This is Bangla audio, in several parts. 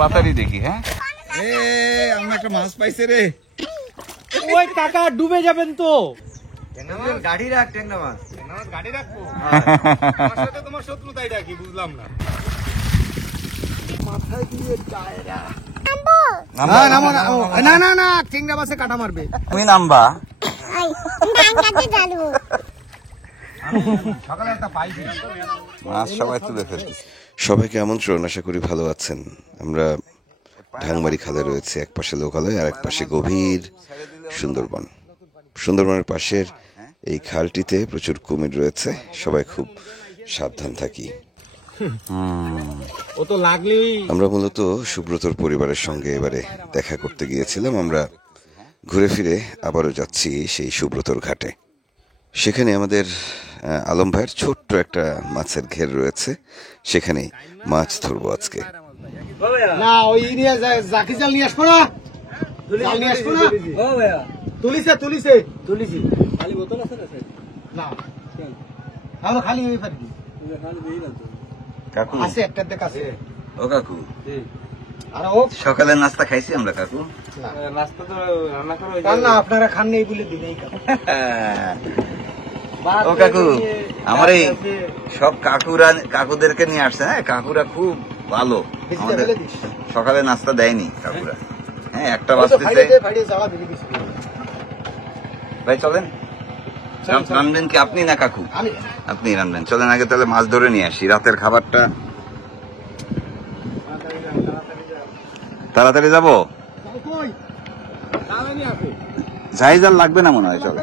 পাতারি দেখি। হ্যাঁ আমরা একটা মাছ পাইছে রে। ওই কাকা ডুবে যাবেন তো। গাড়ি রাখ, ট্যাংরা মাছ গাড়ি রাখবো। তোমার শত্রুতাই রাখি, বুঝলাম না। মাথায় দিয়ে টায়রা না না না, ট্যাংরা মাছে কাটা মারবে। তুমি নামবা। সকালে একটা পাইছি মাছ সবাই তুলে ফেলতেছে। সবাইকে আমন্ত্রণ, আশা করি ভালো আছেন। আমরা ঢাংমারি খালে রয়েছে, এক পাশে লোকালয় আর এক পাশে গভীর সুন্দরবন। সুন্দরবনের পাশের এই খালটিতে প্রচুর কুমির রয়েছে, সবাই খুব সাবধান থাকি। ও তো লাগলেই। আমরা মূলত সুব্রতর পরিবারের সঙ্গে এবারে দেখা করতে গিয়েছিলাম। আমরা ঘুরে ফিরে আবারও যাচ্ছি সেই সুব্রতর ঘাটে। সেখানে আমাদের আলম ভাইয়ের ছোট্ট একটা মাছের ঘের রয়েছে, সেখানে মাছ ধরবো আজকে। না ওই নিয়ে জাকি জাল নিয়ে আসবো না, জাল নিয়ে আসবো না। তুলিছে খালি বোতল আছে না? আমরা খালি ওই পারবি কাকু আছে, একটা দেখ আছে। ও কাকু, আর ও সকালের নাস্তা খাইছি আমরা কাকু। নাস্তা তো রান্না করো না, আপনারা খান নেই বলে দিনেই কাকু। ও কাকু, আমার এই সব কাকুদেরকে নিয়ে আসছে। হ্যাঁ, কাকুরা খুব ভালো, আমাদের সকালে নাস্তা দেয়নি কাকুরা। হ্যাঁ, একটা বাজতেছে। ভাই চলেন, রানবেন কি আপনি না কাকু? আপনি রানবেন, চলেন আগে তাহলে মাছ ধরে নিয়ে আসি। রাতের খাবারটা তাড়াতাড়ি যাবো। জাল লাগবে না মনে হয়। চলো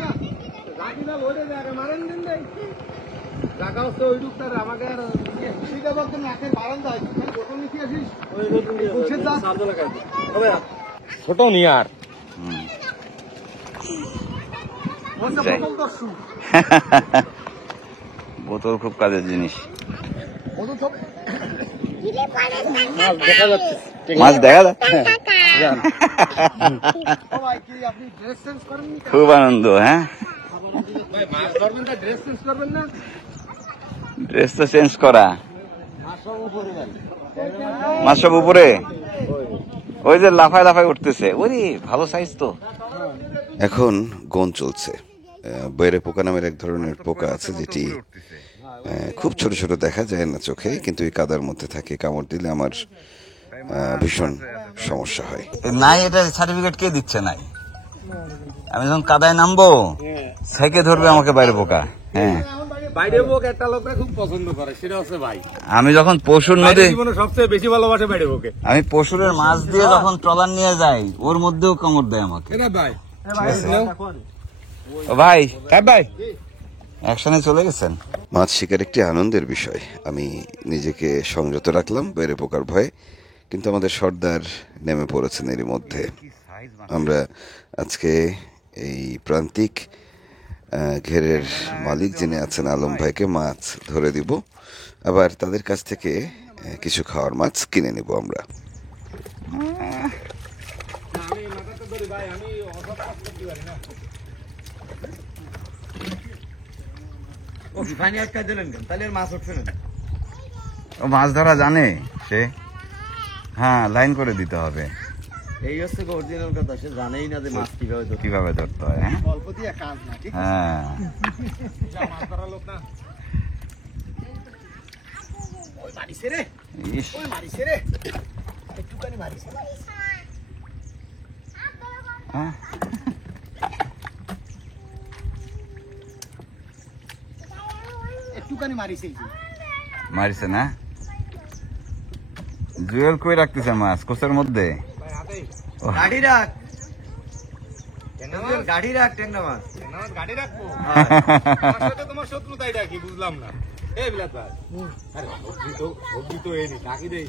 ছোট নিয়ার বোতল খুব কাজের জিনিস। দেখা যাচ্ছে, মাছ দেখা যায়, খুব আনন্দ। হ্যাঁ, ড্রেস তো চেঞ্জ করা, মাছ সব উপরে। ওই যে লাফায় লাফায় উঠতেছে, ওই ভালো সাইজ তো। এখন গন চলছে। বেড়ে পোকা নামের এক ধরনের পোকা আছে, যেটি খুব ছোট ছোট দেখা যায় না চোখে, কিন্তু এই কাদার মধ্যে থাকে। কামড় দিলে আমার ভীষণ সমস্যা হয়। নাই, এটা সার্টিফিকেট কে দিচ্ছে? নাই, আমি যখন কাদায় নামবো সেকে ধরবে আমাকে বাইরে পোকা। হ্যাঁ, বাইরে পোক একটা লোকরা খুব পছন্দ করে, সেটা হচ্ছে ভাই। আমি যখন পশুর নদী জীবনে সবচেয়ে বেশি ভালোবাসে বাইরে পোকে। আমি পশুরের মাছ দিয়ে যখন ট্রলার নিয়ে যাই, ওর মধ্যেও কামড় দেয় আমাকে। ভাই ও ভাই, হ্যাঁ ভাই, একসাথে চলে গেছেন। মাছ শিকার একটি আনন্দের বিষয়। আমি নিজেকে সংযত রাখলাম বেড়ে পোকার ভয়ে, কিন্তু আমাদের সর্দার নেমে পড়েছেন এরই মধ্যে। আমরা আজকে এই প্রান্তিক ঘেরের মালিক যিনি আছেন আলম ভাইকে মাছ ধরে দিব, আবার তাদের কাছ থেকে কিছু খাওয়ার মাছ কিনে নিব আমরা। ও মাছ ধরা জানে সে। হ্যাঁ, লাইন করে দিতে হবে। এই হচ্ছে অরিজিনাল কথা, সে জানেই না যে মাছ কিভাবে ধরতে হয়। হ্যাঁ, অল্প দিয়ে কাজ না, ঠিক হ্যাঁ, মাছ ধরা লোক না। ওই মারিছে রে, ইস, ওই মারিছে রে, একটুখানি মারিছে। হ্যাঁ, একটুখানি মারিছে। মারিছে না? জুয়েল কই রাখতেছে মাছ? কোচের মধ্যে। গাড়ি রাখ, গাড়ি রাখ, ট্যাংরা মাছ গাড়ি রাখবো। তোমার শত্রুতাই রাখি, বুঝলাম না। এই বিলাত ভাই, সবজি তো এই ডাকি দেই,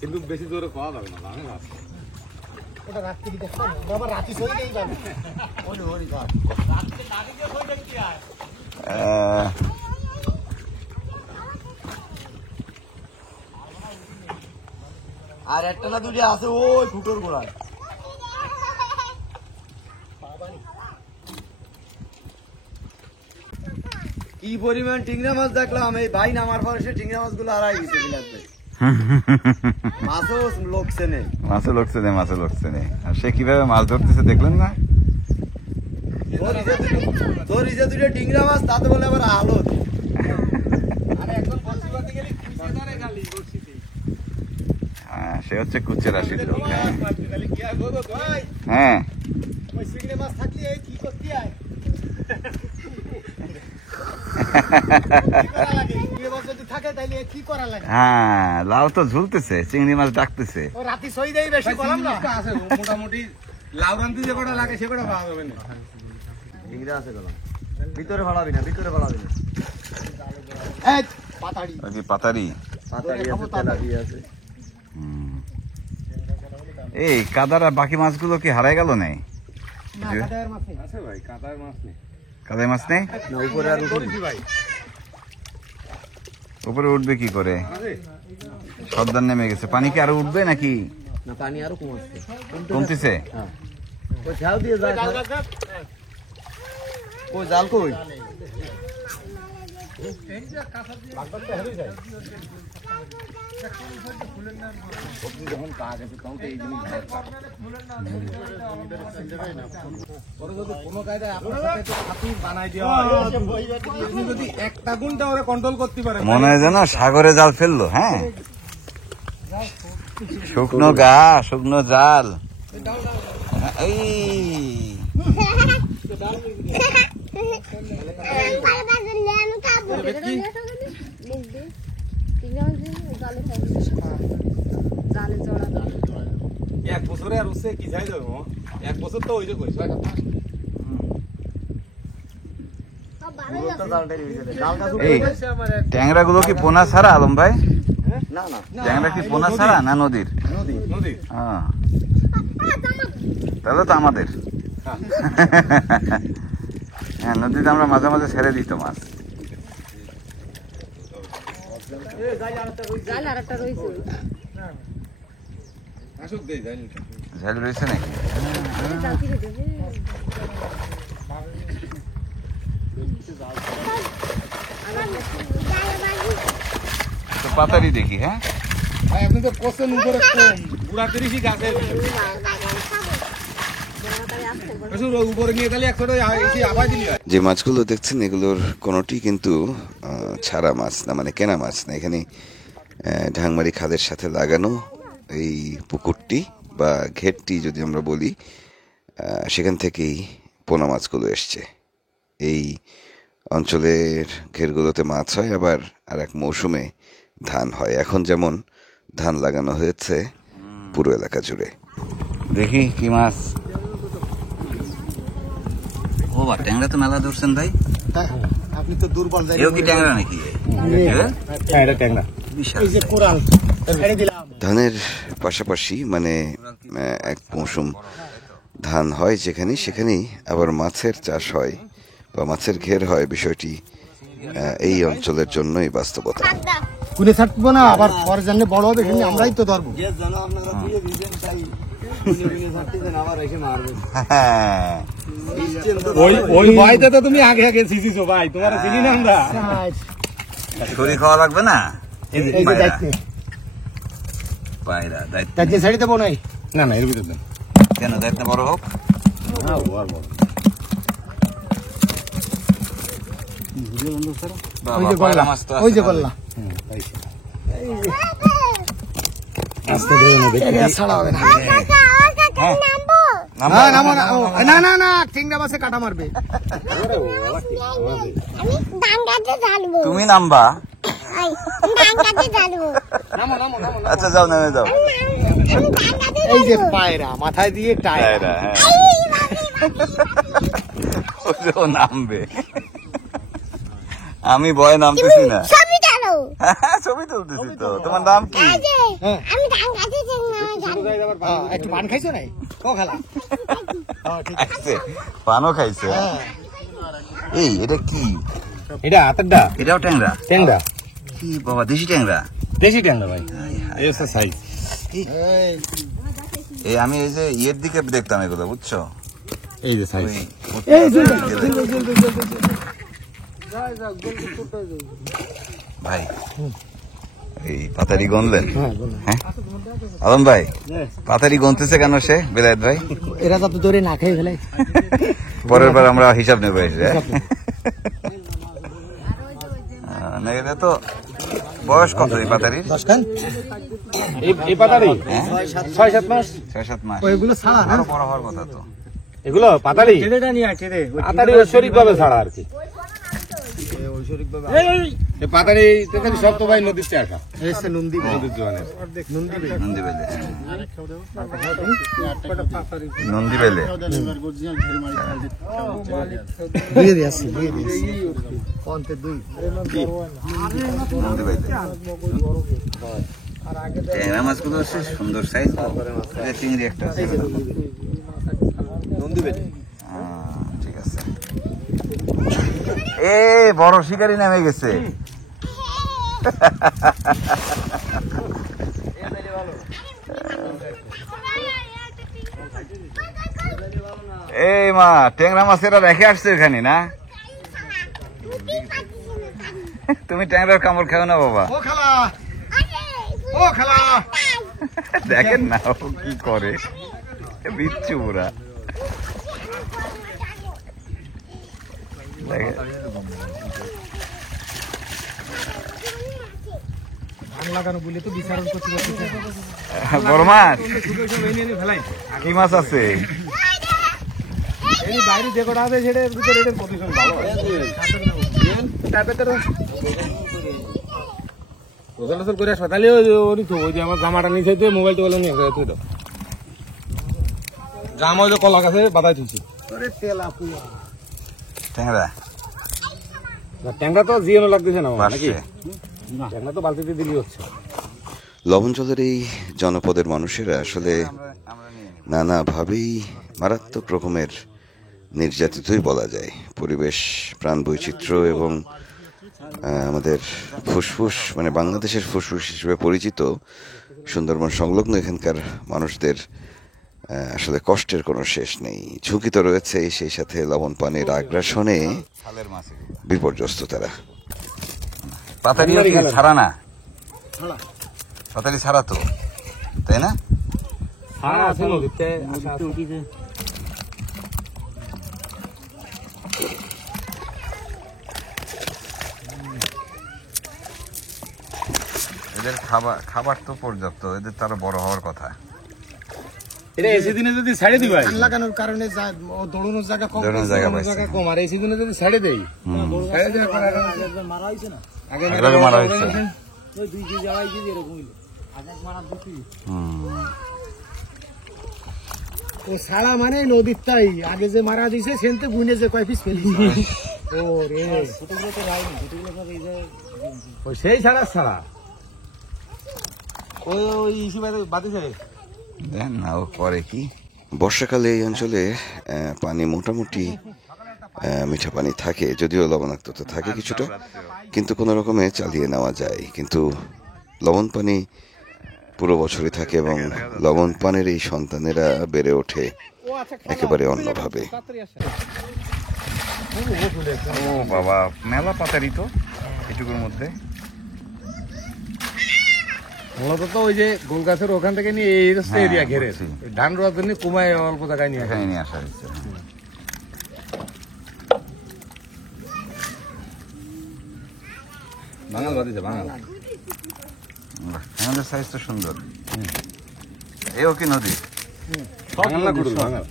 কিন্তু বেশি জোরে খাওয়া যাবে না। ওটা রাখতে দিতে বাবা, রাতি সই দেই যাবে। আর একটা না দুটি আছে ওই ফুটোর গোড়ায়। কি পরিমাণ টিংরা মাছ দেখলাম, এই ভাই নামার পরে সে টিংরা মাছগুলো হারাই গেছে বিলাস ভাই। মাছও লোকছে নেই, মাছে লোকছে নেই। আর সে কিভাবে মাছ ধরতেছে দেখলেন না? তোর ইসে দুটো টিংরা মাছ, তাতে বলে আবার আলো। হ্যাঁ, সে হচ্ছে কুচে রাশির লোক। হ্যাঁ হ্যাঁ, লাউ তো ঝুলতেছে, চিংড়ি মাছ ডাকতেছে। মোটামুটি লাউ রান্তি যে কটা লাগে সে কটা খাওয়া যাবে না। টিংরা আছে গেলাম, ভিতরে ভাড়াবি না, ভিতরে ভাড়াবি না। পাতাড়ি পাতারি পাতাড়ি আছে, তেলাপিয়া আছে। এই কাদার আর বাকি মাছগুলো কি হারাই গেল নাই? আছে ভাই, কাদার মাছ নেই। কাদায় মাছ নেই? না উপরে আর উঠবি ভাই, উপরে উঠবে কি করে? সর্দার নেমে গেছে। পানি কি আরো উঠবে নাকি না, পানি আরো কমছে, কমতেছে? হ্যাঁ ওই ঝাল দিয়ে যায়। ওই জাল কই? যদি একটা গুণটা ওরা কন্ট্রোল করতে পারে। মনে হয় যেন সাগরে জাল ফেললো। হ্যাঁ, শুকনো গা, শুকনো জাল। এই এক বছরে আর উঠছে কি যাই যাবো, এক বছর তো ওই যে কইস এই ট্যাংরা গুলো কি পোনা ছাড়া আলম ভাই? না না, ট্যাংরা কি পোনা ছাড়া না নদীর? নদী নদী। হ্যাঁ, তাহলে তো আমাদের। হ্যাঁ, নদীতে আমরা মাঝে মাঝে ছেড়ে দিত মাছ। আসুক দেই যাই ঝাল রয়েছে নাকি? তো পাতারি দেখি। হ্যাঁ, ভাই, আপনি তো কোশ্চেন উপরে কম বুড়া তিরিশই গাছে উপরে নিয়ে তাহলে 100 আবার দিলি হয়। যে মাছগুলো দেখছেন এগুলোর কোনোটি কিন্তু ছাড়া মাছ না, মানে কেনা মাছ না। এখানে ঢাংমারি খালের সাথে লাগানো এই পুকুরটি বা ঘেরটি যদি আমরা বলি, সেখান থেকেই পোনা মাছগুলো এসছে। এই অঞ্চলের ঘেরগুলোতে মাছ হয়, আবার আর এক মৌসুমে ধান হয়। এখন যেমন ধান লাগানো হয়েছে পুরো এলাকা জুড়ে। দেখি কি মাছ। ও বা, ট্যাংরা তো মেলা ধরছেন ভাই। আপনি তো দুর্বল। এও কি ট্যাংরা নাকি? হ্যাঁ, এটা ট্যাংরা। বিশাল। ধানের পাশাপাশি মানে এক মৌসুম ধান হয় যেখানে, সেখানেই আবার মাছের চাষ হয় বা মাছের ঘের হয়। বিষয়টি এই অঞ্চলের জন্যই বাস্তবতা। কুলে ছাড়বো না, আবার পরে জানলে বড় হবে, সেখানে আমরাই তো ধরবো। যে জানো আপনারা দিয়ে দিয়েছেন, তাই কুলে ছাড়তেছেন, আবার এসে মারবেন। হ্যাঁ, ওই ভয়তে তো তুমি আগে আগে শিখিছো ভাই, তোমার চিনি না আমরা। ছুরি খাওয়া লাগবে না? এই যে দায়িত্ব, পায়রা দায়িত্ব। দায়িত্ব ছাড়ি দেবো নাই। না না, এর ভিতরে দেন। কেন দায়িত্ব বড় হোক? ওই যে গল্লা, ওই যে গল্লা। আস্তে ধরে নেবে। ছাড়া হবে না। না না না, চিংড়া মাছে কাটা মারবে। তুমি নামবা? আচ্ছা, যাও, নেমে যাও। এই যে পায়রা মাথায় দিয়ে টায়রা। পায়রা, হ্যাঁ। ও নামবে, আমি ভয়ে নামতেছি না। ছবি তুলতেছি তো। তোমার নাম কি? একটু পান খাইছো নাই? ও খেলা খাইছে, পানও খাইছে। এই এটা কি? এটা হাতেরটা। এটাও ট্যাংরা? ট্যাংরা। কি বাবা, দেশি ট্যাংরা? দেশি ট্যাংরা ভাই, এই হচ্ছে সাইজ। এই আমি এই যে ইয়ের দিকে দেখতাম এগুলো, বুঝছো? এই যে সাইজ। ভাই এই পাতারি গনলেন? হ্যাঁ আলম ভাই, পাতারি গনতেছে কেন সে বেলায়েত ভাই? এরা তো ধরে না খেয়ে ফেলে। পরের বার আমরা হিসাব নেবো এসে। না এটা তো বয়স কত এই পাতারির? এই পাতারি 6-7 মাস। 6-7 মাস। ওইগুলো ছাড়া না? আরো বড় হওয়ার কথা তো। এগুলো পাতারি পাতারি ঐশ্বরিক ভাবে ছাড়া আর কি। এই পাতারি সব তো ভাই নদীতে আসা, নদীর জোয়ানের নন্দী বেলে। নন্দী বেলে দিয়ে দিয়েছি, দিয়ে দিয়েছি। কোনতে দুই নন্দী বেলে। ট্যাংরা মাছগুলো হচ্ছে সুন্দর সাইজ, চিংড়ি একটা আছে। নন্দী বেলে। ঠিক আছে। এ বড় শিকারি নেমে গেছে। এই মা, ট্যাংরা মাছেরা রেখে আসছে এখানে না? তুমি ট্যাংরার কামড় খাও না বাবা। দেখেন না ও কি করে, বিচ্ছু পুরা। বড় মাছ কি মাছ আছে? বাইরে যে কটা আছে সেটার ভিতরে এটার পজিশন ভালো আছে করে আসবে। তাহলে ওই যে আমার জামাটা নিচে দিয়ে মোবাইল টোবাইল নিয়ে তুই তো জামা যে কলা গাছে বাধাই থুইছি। ট্যাংরা ট্যাংরা তো জিয়ানো লাগতেছে না নাকি? বাসছে। ট্যাংরা তো বালতিতে দিলি হচ্ছে। লবণজলের এই জনপদের মানুষেরা আসলে নানাভাবেই মারাত্মক রকমের নির্যাতিতই বলা যায়। পরিবেশ, প্রাণ বৈচিত্র্য এবং আমাদের ফুসফুস মানে বাংলাদেশের ফুসফুস হিসেবে পরিচিত সুন্দরবন সংলগ্ন এখানকার মানুষদের আসলে কষ্টের কোনো শেষ নেই। ঝুঁকি তো রয়েছে, সেই সাথে লবণ পানির আগ্রাসনে বিপর্যস্ত তারা। পাতারি ছাড়া না, পাতারি ছাড়া তো, তাই না? আছে নদীতে এদের খাবার তো পর্যাপ্ত, এদের তারা বড় হওয়ার কথা। এটা এই সিজনে যদি ছাড়ে দিই ভাই, লাগানোর কারণে দৌড়ানোর জায়গা কম, দৌড়ানোর জায়গা পাইছে। কম। আর এই সিজনে যদি ছাড়ে দেই, মারা হয়েছে না? আগে এভাবে মারা হয়েছে। ওই 2 কেজি 2.5 কেজি এরকম হইলো। আগে মারা 2 কেজি। ও সারা মানে নদীর তাই আগে যে মারা দিছে সেনতে গুনে যে কয় পিস ফেলিছে। ও রে ছোটগুলো তো যায়নি, ছোটগুলো সব এই যে ওই সেই ছাড়া ওই ইস্যু বাতিছে। দেখেন না ও করে কি। বর্ষাকালে এই অঞ্চলে পানি মোটামুটি মিঠা পানি থাকে, যদিও লবণাক্ততা থাকে কিছুটা, কিন্তু কোনো রকমে চালিয়ে নেওয়া যায়। কিন্তু লবণ পানি পুরো বছরই থাকে এবং লবণ পানির এই সন্তানেরা বেড়ে ওঠে একেবারে অন্যভাবে। ও বাবা, মেলা পাতারি তো এটুকুর মধ্যে। মূলত তো ওই যে গোল গাছের ওখান থেকে নিয়ে এই রাস্তা এরিয়া ঘেরে ধান রোয়ার জন্য কুমায় অল্প জায়গায় নিয়ে এখানে নিয়ে আসা হয়েছে। বাঙাল বাদিছে বাঙাল। আমাদের সাইজ তো সুন্দর। এও কি নদী? বাঙাল না খুড়ুল? বাঙাল।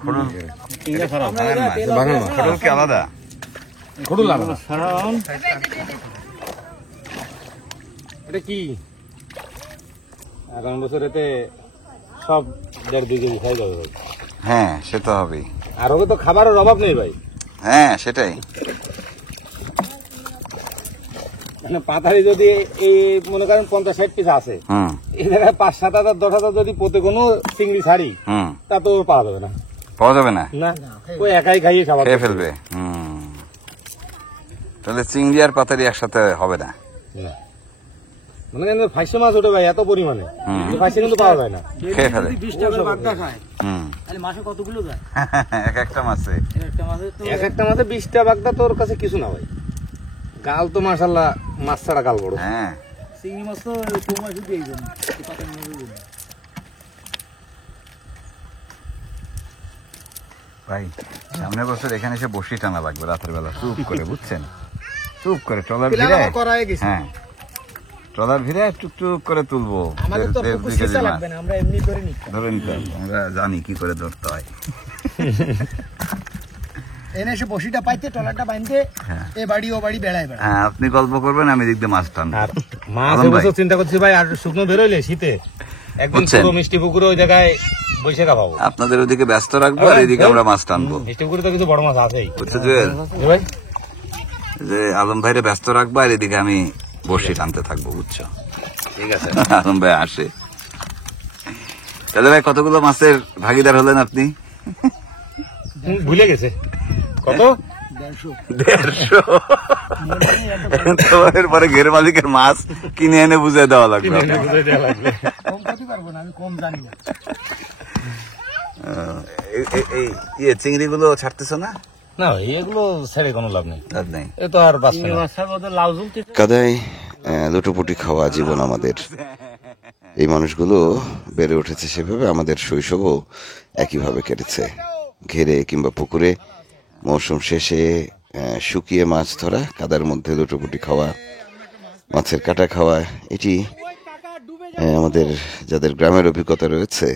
খুড়ুল বাঙাল মাছ। খুড়ুল কি আলাদা? খুড়ুল আলাদা। এটা কি আগামী বছর এতে সব 1.5-2 কেজি খাই যাবে ভাই। হ্যাঁ সে তো হবেই। আর ওকে তো খাবারের অভাব নেই ভাই। হ্যাঁ সেটাই। মানে পাতারি যদি এই মনে করেন 50-60 পিস আছে, এই জায়গায় 5-7 হাজার 10 হাজার যদি প্রতি কোনো চিংড়ি ছাড়ি, তা তো পাওয়া যাবে না। পাওয়া যাবে না, না ওই একাই খাইয়ে খাবার খেয়ে ফেলবে। তাহলে চিংড়ি আর পাতারি একসাথে হবে না। মানে ফাইসে মাছ ওঠে ভাই এত পরিমাণে, ফাইসে কিন্তু পাওয়া যায় না। খেয়ে ফেলে। 20 টাকা বাগদা খায়। তাহলে মাসে কতগুলো যায়? এক একটা মাছে একটা মাসে তো এক একটা মাছে 20টা বাগদা তোর কাছে কিছু না ভাই। গাল তো মাশাআল্লাহ মাছ ছাড়া গাল বড়। হ্যাঁ চিংড়ি মাছ তো 2 মাস দিয়ে এই জন্য পাতা মাছের জন্য। ভাই সামনের বছর এখানে এসে বসি টানা লাগবে রাতের বেলা চুপ করে, বুঝছেন? চুপ করে ট্রলার প্ল্যান ভিড়ে, আমার করা হয়ে গেছে। হ্যাঁ ট্রলার ভিড়ে টুকটুক করে তুলবো। আমাদের তো 1.5 পুকুর কেজি সিসা মাছ লাগবে না, আমরা এমনি করে নিই। ধরে নিতে হবে, আমরা জানি কি করে ধরতে হয়। এনে এসে বসিটা পাইতে টলারটা বাঁধতে এ বাড়ি ও বাড়ি বেড়ায় বেড়ায়। হ্যাঁ আপনি গল্প করবেন, আমি দিক দিয়ে মাছ টানবো। আর মাছ আলম ভাই। এবছর চিন্তা করছি ভাই, আর শুকনো বেরোইলে শীতে একদিন বুঝছেন? পুরো মিষ্টি পুকুরে ওই জায়গায় বসে খাবো। আপনাদের ওদিকে ব্যস্ত রাখবো আর এদিকে আমরা মাছ টানবো, মিষ্টি পুকুরে তো কিছু বড় মাছ আছেই। বুঝছো জুয়েল? এ ভাই যে আলম ভাইরে ব্যস্ত রাখবো আর এদিকে আমি বসি টানতে থাকবো, বুঝছো? ঠিক আছে। আলম ভাই আসে তাহলে ভাই কতগুলো মাছের ভাগিদার হলেন আপনি? ভুলে গেছে কত? 150। এরপরে ঘের মালিকের মাছ কিনে এনে বুঝে দেওয়া লাগবে আপনাকে। কম করতে পারবো না, আমি কম জানি না। এই চিংড়ি গুলো ছাড়তেছো না? না ভাই এগুলো ছেড়ে কোনো লাভ নেই, লাভ নেই। এ তো আর বাঁচবে না। কাদায় লুটোপুটি খাওয়া জীবন আমাদের। এই মানুষগুলো বেড়ে উঠেছে সেভাবে, আমাদের শৈশবও একইভাবে কেটেছে। ঘেরে কিংবা পুকুরে মৌসুম শেষে শুকিয়ে মাছ ধরা, কাদার মধ্যে লুটোপুটি খাওয়া, মাছের কাটা খাওয়া, এটি আমাদের যাদের গ্রামের অভিজ্ঞতা রয়েছে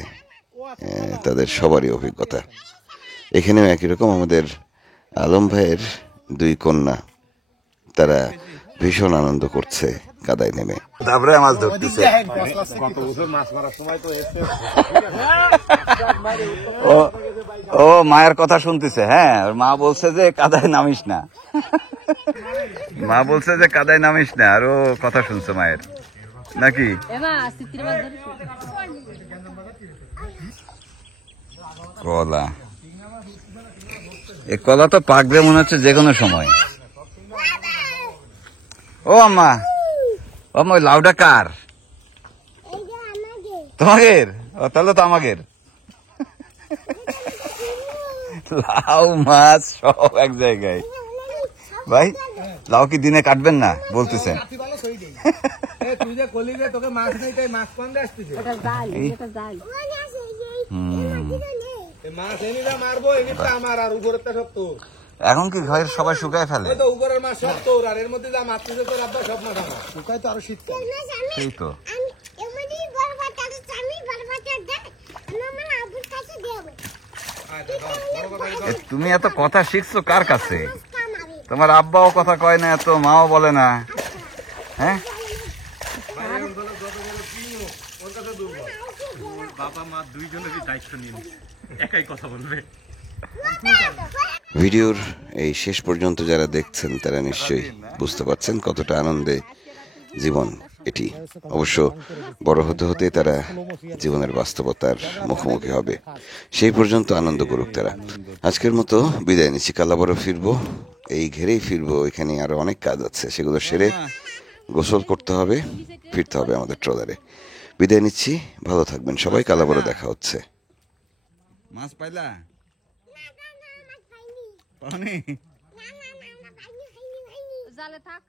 তাদের সবারই অভিজ্ঞতা। এখানেও একই রকম আমাদের আলম ভাইয়ের 2 কন্যা, তারা ভীষণ আনন্দ করছে কাদায় নেমে। তারপরে মাছ ধরতেছে। গত বছর মাছ মারার সময় তো এসে ও মায়ের কথা শুনতেছে। হ্যাঁ ওর মা বলছে যে কাদায় নামিস না, মা বলছে যে কাদায় নামিস না, আর ও কথা শুনছে মায়ের নাকি? কলা, এই কলা তো পাকবে মনে হচ্ছে যে কোনো সময়। ও আম্মা, ও আম্মা, ওই লাউডা কার? তোমাদের? ও তাহলে তো আমাদের। লাউ মাছ সব এক জায়গায়। ভাই লাউ কি দিনে কাটবেন না বলতেছেন? তুই যে কলি যে তোকে মাছ নেই, তাই মাছ কোন দিয়ে আসতেছে? মাছ এনে মারবো, এনে তো আমার, আর উপরেরটা সব তোর। এখন কি ঘরের সবাই শুকায় ফেলে? ওই তো উপরের মাছ সব তোর, আর এর মধ্যে যা মাছ তুই তোর আব্বা সব মাছ আমার। শুকায় তো আরো শীতকাল। সেই তো। তুমি এত কথা শিখছো কার কাছে? তোমার আব্বাও কথা কয় না, এত মাও বলে না। হ্যাঁ বাবা মা দুইজনেরই দায়িত্ব নিয়ে একাই কথা বলবে। ভিডিওর এই শেষ পর্যন্ত যারা দেখছেন তারা নিশ্চয়ই বুঝতে পারছেন কতটা আনন্দে জীবন এটি। অবশ্য বড় হতে হতে তারা জীবনের বাস্তবতার মুখোমুখি হবে, সেই পর্যন্ত আনন্দ করুক তারা। আজকের মতো বিদায় নিচ্ছি, কাল আবারও ফিরবো, এই ঘেরেই ফিরবো। এখানে আরো অনেক কাজ আছে, সেগুলো সেরে গোসল করতে হবে, ফিরতে হবে আমাদের ট্রলারে। বিদায় নিচ্ছি, ভালো থাকবেন সবাই, কাল আবারও দেখা হচ্ছে। মাছ পাইলা? পাওনি? জালে থাক।